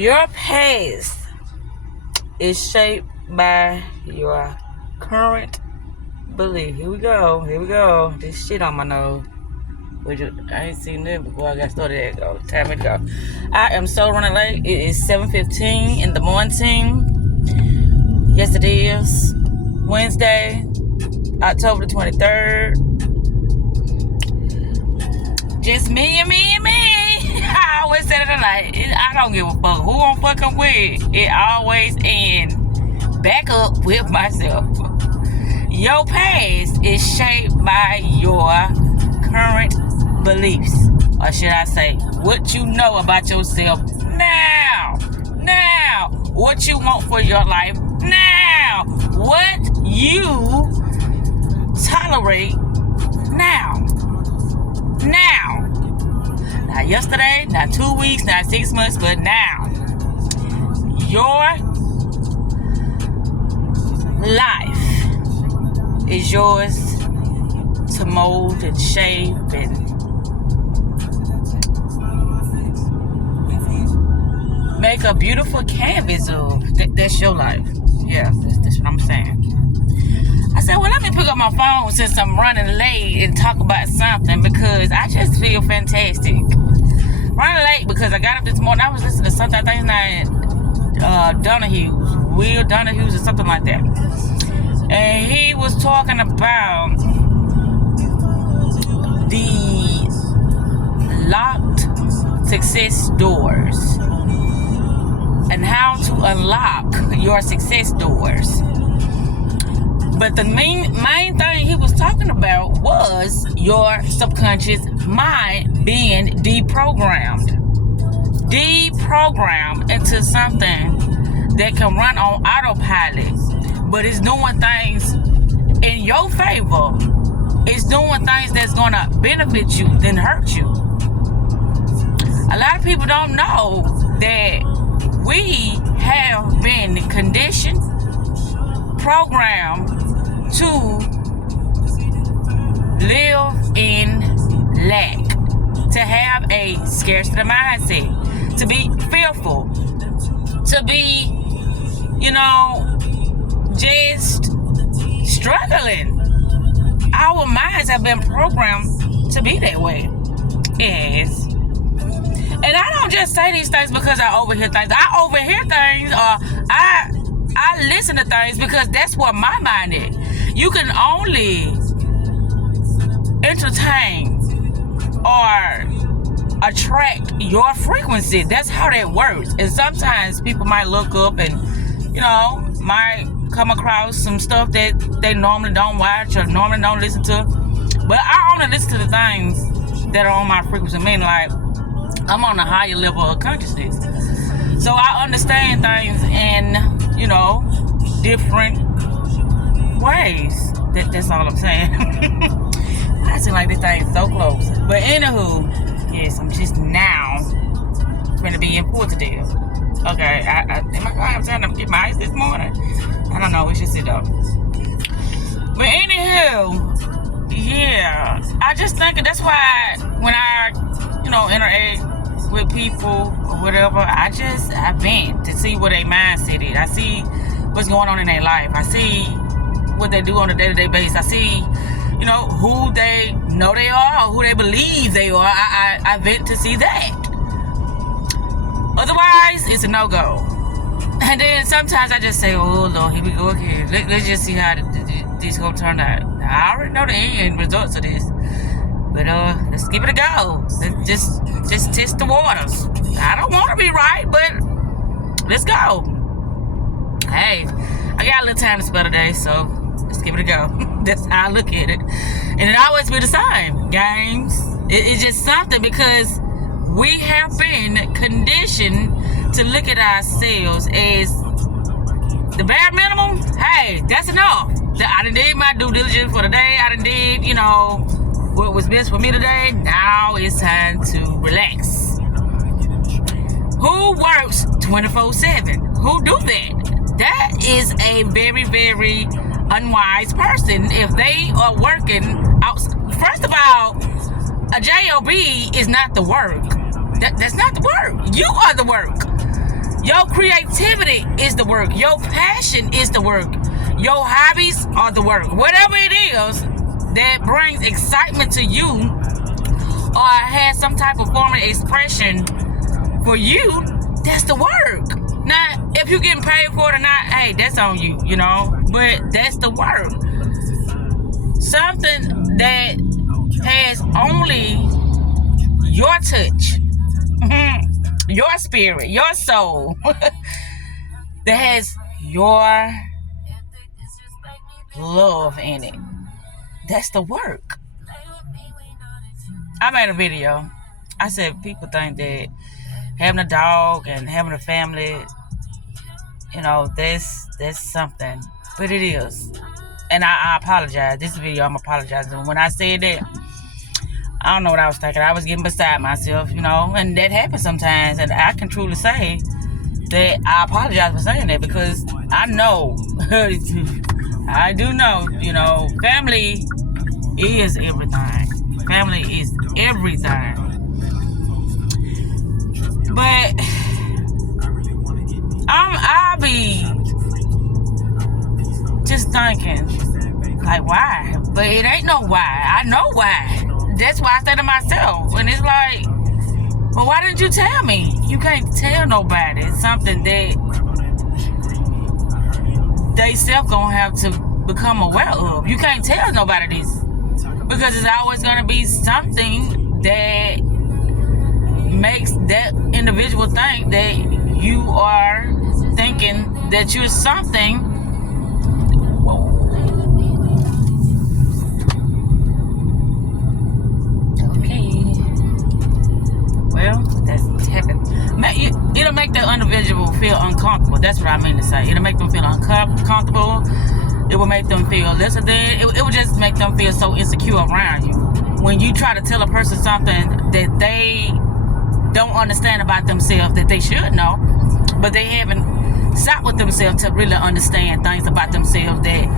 Your past is shaped by your current belief. Here we go. This shit on my nose. I ain't seen that before I got started. There it go. Time to go. I am so running late. It is 7:15 in the morning. Yes, it is. Wednesday, October the 23rd. Just me and me and me. I always say it tonight. I don't give a fuck who I'm fucking with. It always ends back up with myself. Your past is shaped by your current beliefs. Or should I say, what you know about yourself now. Now. What you want for your life now. What you tolerate now. Not yesterday, not 2 weeks, not 6 months, but now. Your life is yours to mold and shape and make a beautiful canvas of. That's your life. Yeah, that's what I'm saying. I said, well, let me pick up my phone since I'm running late and talk about something because I just feel fantastic. Running late because I got up this morning. I was listening to something, I think Will Donahue's or something like that. And he was talking about the locked success doors and how to unlock your success doors. But the main thing he was talking about was your subconscious mind being deprogrammed into something that can run on autopilot, but it's doing things in your favor. It's doing things that's gonna benefit you than hurt you. A lot of people don't know that we have been conditioned, programmed to live in lack, to have a scarcity mindset, to be fearful, to be, just struggling. Our minds have been programmed to be that way. It has. And I don't just say these things because I overhear things. I overhear things or I listen to things because that's what my mind is. You can only entertain or attract your frequency. That's how that works. And sometimes people might look up and, might come across some stuff that they normally don't watch or normally don't listen to. But I only listen to the things that are on my frequency. I mean, like, I'm on a higher level of consciousness. So I understand things in, different ways. That's all I'm saying. I seem like this thing is so close. But anywho, yes, I'm just now going to be in Portugal. Okay, am I going to have time to get my ice this morning? I don't know, we should sit up. But anywho, yeah, I just think that's why when I, interact with people or whatever, I vent to see what their mindset is. I see what's going on in their life. I see what they do on a day-to-day basis. I see, who they know they are or who they believe they are. I vent to see that. Otherwise, it's a no-go. And then sometimes I just say, oh, Lord, here we go again. Let's just see how this going to turn out. I already know the end results of this. But let's give it a go. Let's just test the waters. I don't want to be right, but let's go. Hey, I got a little time to spend today, so let's give it a go. That's how I look at it. And it always be the same. Games. It's just something because we have been conditioned to look at ourselves as the bare minimum. Hey, that's enough. I done did my due diligence for the day. I done did, what was best for me today. Now it's time to relax. Who works 24/7? Who do that? That is a very, very unwise person if they are working out. First of all, a job is not the work. That's not the work. You are the work. Your creativity is the work. Your passion is the work. Your hobbies are the work. Whatever it is that brings excitement to you or has some type of form of expression for you, that's the work. Now, if you're getting paid for it or not, hey, that's on you, you know. But that's the work. Something that has only your touch, your spirit, your soul, that has your love in it. That's the work. I made a video. I said people think that having a dog and having a family, you know, that's something. But it is. And I apologize. This video I'm apologizing. When I said that, I don't know what I was thinking. I was getting beside myself, you know, and that happens sometimes. And I can truly say that I apologize for saying that, because I know, I do know, you know, family is everything. Family is everything. But I'll be just thinking, like, why? But it ain't no why. I know why. That's why I say to myself. And it's like, but why didn't you tell me? You can't tell nobody. It's something that they self gonna have to become aware of. You can't tell nobody this, because it's always gonna be something that makes that individual think that you are thinking that you're something. Well, that's happened. It'll make the individual feel uncomfortable. That's what I mean to say. It'll make them feel uncomfortable. It will make them feel lesser than. It will just make them feel so insecure around you. When you try to tell a person something that they don't understand about themselves, that they should know, but they haven't sat with themselves to really understand things about themselves, that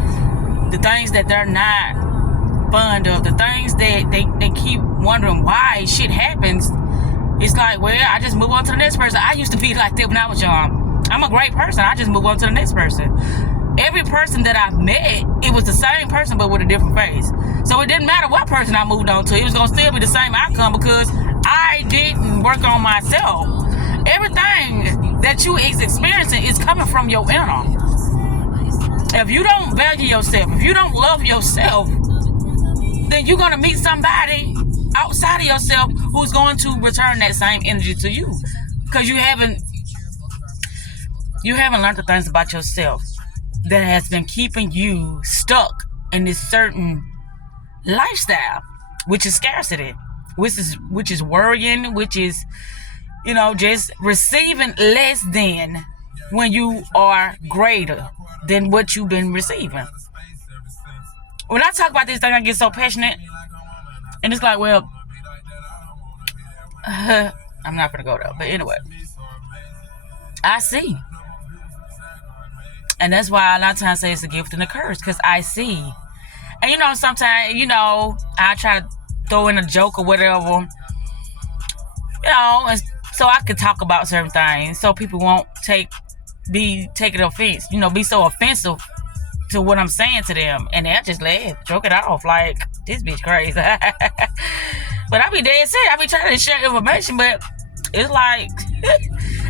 the things that they're not fond of, the things that they keep wondering why shit happens. It's like, well, I just move on to the next person. I used to be like that when I was young. I'm a great person. I just move on to the next person. Every person that I've met, it was the same person but with a different face. So it didn't matter what person I moved on to. It was going to still be the same outcome, because I didn't work on myself. Everything that you is experiencing is coming from your inner. If you don't value yourself, if you don't love yourself, then you're going to meet somebody outside of yourself who's going to return that same energy to you, because you haven't learned the things about yourself that has been keeping you stuck in this certain lifestyle, which is scarcity, which is worrying, which is, you know, just receiving less than when you are greater than what you've been receiving. When I talk about this thing, I get so passionate. And it's like, well, I'm not gonna go there. But anyway, I see. And that's why a lot of times I say it's a gift and a curse, because I see. And you know, sometimes, you know, I try to throw in a joke or whatever, you know, and so I could talk about certain things so people won't be taking offense, you know, be so offensive to what I'm saying to them, and they'll just laugh, joke it off like, this bitch crazy. But I be dead serious. I be trying to share information, but it's like,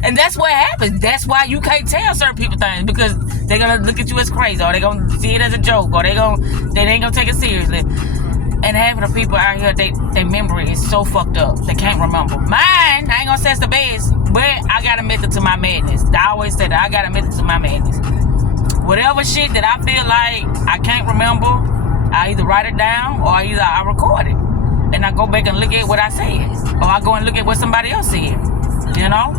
and that's what happens. That's why you can't tell certain people things, because they're gonna look at you as crazy, or they're gonna see it as a joke, or they ain't gonna take it seriously. And half of the people out here, their memory is so fucked up, they can't remember. Mine, I ain't gonna say it's the best, but I got a method to my madness. I always say that I got a method to my madness. Whatever shit that I feel like I can't remember, I either write it down or either I record it. And I go back and look at what I said. Or I go and look at what somebody else said. You know?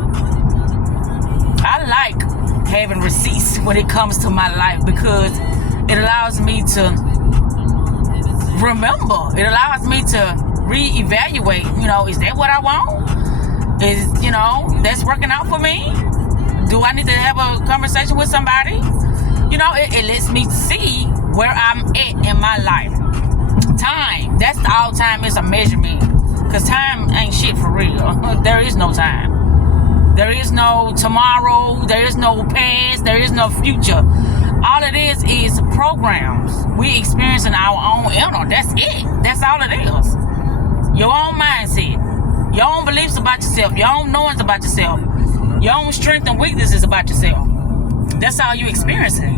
I like having receipts when it comes to my life, because it allows me to remember. It allows me to reevaluate. You know, is that what I want? Is, you know, that's working out for me? Do I need to have a conversation with somebody? You know, it lets me see where I'm at in my life. Time. That's all time is a measurement. Because time ain't shit for real. There is no time. There is no tomorrow. There is no past. There is no future. All it is programs. We experiencing our own inner. That's it. That's all it is. Your own mindset. Your own beliefs about yourself. Your own knowings about yourself. Your own strengths and weaknesses about yourself. That's all you experiencing.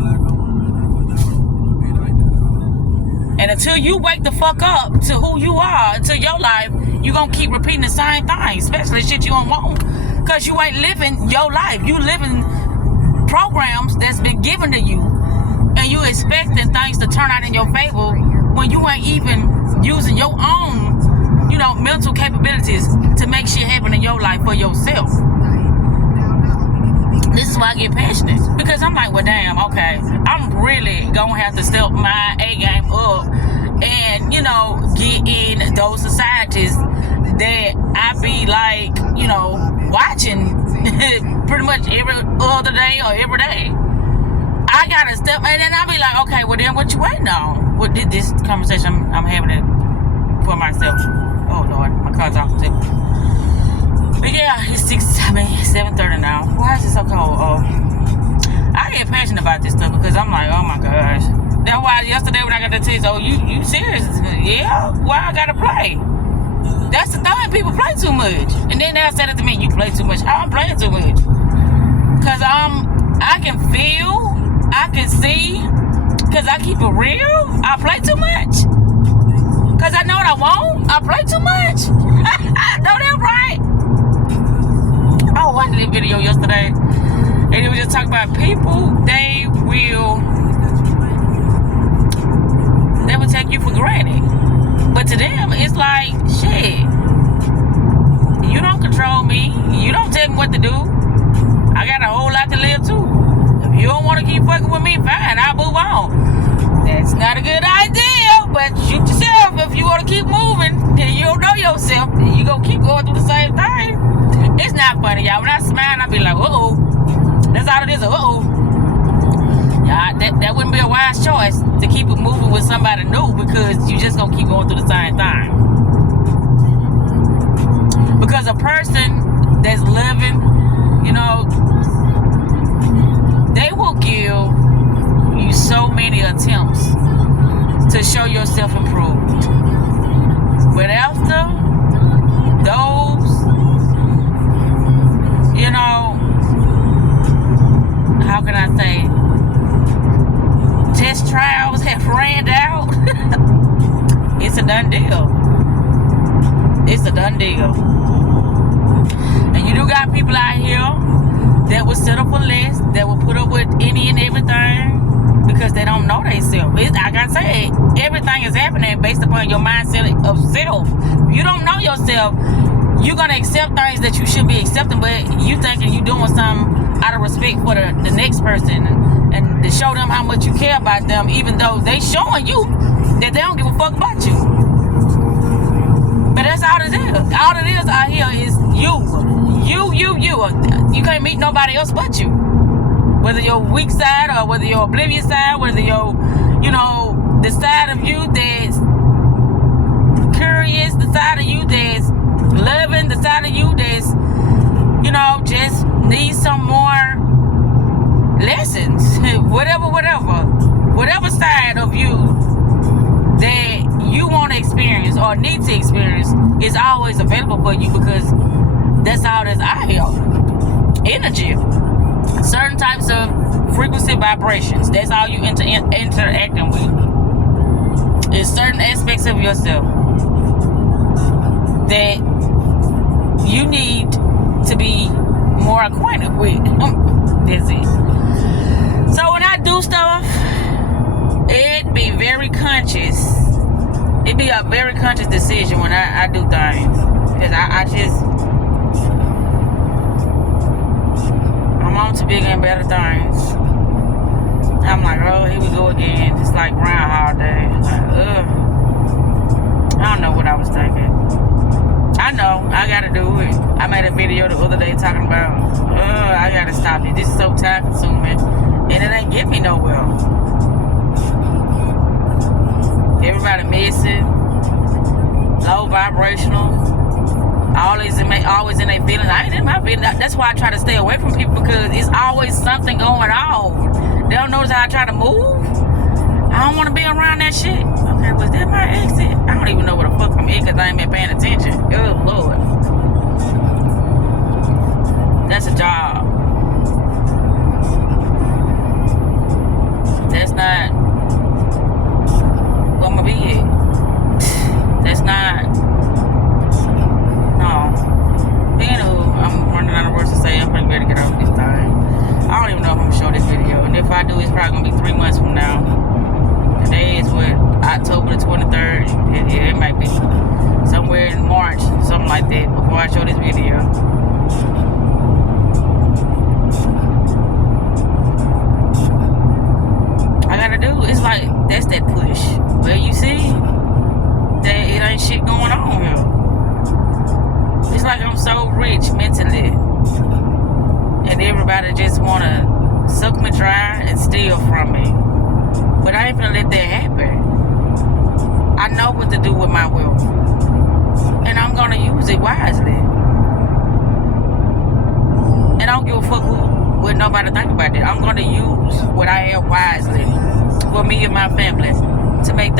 And until you wake the fuck up to who you are, to your life, you gonna keep repeating the same thing, especially shit you don't want. Cause you ain't living your life. You living programs that's been given to you. And you expecting things to turn out in your favor when you ain't even using your own, mental capabilities to make shit happen in your life for yourself. This is why I get passionate. Because I'm like, well, damn, okay, I'm really gonna have to step my A game up and, get in those societies that I be like, watching pretty much every other day or every day. I gotta step, and then I'll be like, okay, well then what you waiting on? What did this conversation I'm having it for myself? Oh Lord, my car's off the table. But yeah, it's 7:30 now. Why is it so cold? Oh, I get passionate about this stuff because I'm like, oh my gosh. That's why yesterday when I got the text, oh, you serious? Yeah, why I gotta play? That's the thing, people play too much. And then they'll say it to me, you play too much. I'm playing too much. Cause I can feel, I can see, cause I keep it real. I play too much. Cause I know what I want. I play too much. I know that, right? I watched this video yesterday, and it was just talking about people. They will take you for granted, but to them, it's like shit. You don't control me. You don't tell me what to do. I got a whole lot to live too. If you don't want to keep fucking with me, fine. I'll move on. That's not a good idea, but shoot yourself if you want to keep moving. And you don't know yourself, you gonna keep going through the same thing. It's not funny, y'all. When I smile, I be like, uh-oh. That's all it is, uh-oh. Yeah, that wouldn't be a wise choice to keep it moving with somebody new because you just gonna keep going through the same thing. Because a person that's living, they will give you so many attempts to show yourself improved. But after those, how can I say, test trials have ran out, it's a done deal. It's a done deal. And you do got people out here that will settle for less, that will put up with any and everything because they don't know themselves. Like I say, everything is happening based upon your mindset of self. If you don't know yourself, you're going to accept things that you should be accepting, but you thinking you doing something out of respect for the next person and to show them how much you care about them, even though they showing you that they don't give a fuck about you. But that's all it is. All it is out here is you. You can't meet nobody else but you. Whether your weak side or whether your oblivious side, whether your, the side of you that's curious, the side of you that's loving, the side of you that's, just needs some more lessons. Whatever side of you that you want to experience or need to experience is always available for you because that's all that's out here. Energy. Certain types of frequency vibrations. That's all you interacting with. It's certain aspects of yourself that you need to be more acquainted with. That's it. So when I do stuff, it be very conscious. It be a very conscious decision when I do things. Because I'm on to bigger and better things. I'm like, oh, here we go again. It's like Groundhog Day. I don't know what I was thinking. I know, I gotta do it. I made a video the other day talking about, I gotta stop it. This is so time consuming. And it ain't get me nowhere. Everybody missing, low vibrational. always in their feelings. I ain't in my feelings. That's why I try to stay away from people, because it's always something going on. They don't notice how I try to move. I don't want to be around that shit. Okay, was that my exit? I don't even know where the fuck I'm in, because I ain't been paying attention. Oh, Lord. That's a job. That's not where I'm gonna be at. That's not. No. I'm running out of words to say. I'm pretty ready to get off this time. I don't even know if I'm gonna show this video. And if I do, it's probably gonna be 3 months from now. Today is what, October the 23rd. Yeah, it might be somewhere in March, something like that, before I show this video. I gotta do, it's like, that's that push. Well, you see, that it ain't shit going on here. It's like I'm so rich mentally, and everybody just wanna suck me dry and steal from me. But I ain't gonna let that happen. I know what to do with my wealth, and I'm gonna use it wisely. And I don't give a fuck what nobody think about it. I'm gonna use what I have wisely for me and my family to make